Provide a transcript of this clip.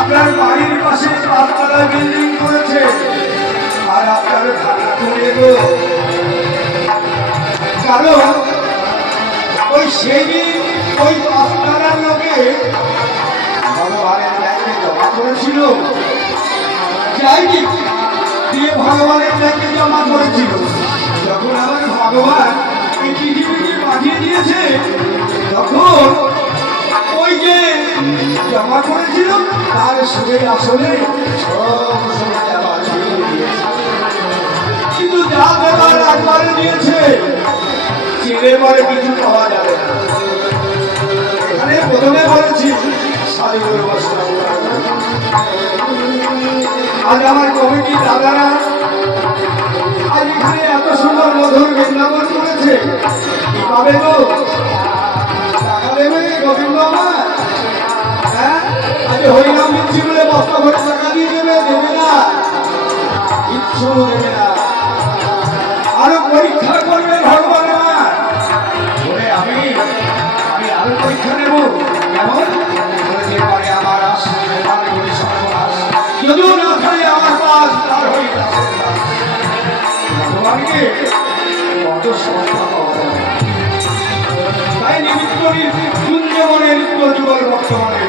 আপনার বাড়ির পাশে 5 তলা বিল্ডিং করেছে আর আপনার ভাড়া তুলে গো। কারণ ওই সেদিন ওই 5 তলার লোকে ভগবানের ব্যাংকে জমা করেছিল, যাইনি দিয়ে ভগবানের ব্যাংকে জমা করেছিল। যখন আমার ভগবান এই পৃথিবীকে পাঠিয়ে দিয়েছে তখন ওই যে জমা করেছিল তার সুরে আসলে কিন্তু যা দেবার একবারে দিয়েছে চিনে পরে কিছু পাওয়া যাবে না। এখানে প্রথমে বলেছি আজ আমার কমিটি দাদারা আজ এখানে এত সুন্দর মধুর বৃন্দাবন করেছে, কি পাবে গো? টাকা দেবে গোবিন্দ আমার? হ্যাঁ, আজ হরিনাম দিচ্ছি বলে বস্তা ভরে টাকা দিয়ে দেবে? দেবে না, কিচ্ছু দেবে না। আরো পরীক্ষা করবে ভগবান আমার। আমি আরো পরীক্ষা নেব। কেমন বলেছে পরে আমার যদিও না খালি আমার কাজ তার হয়ে ভগবানকে কত সংস্থা পাওয়া যায়। তাই নিমিত্ত কুঞ্জ মনে নিত্য যুগল বর্তমানে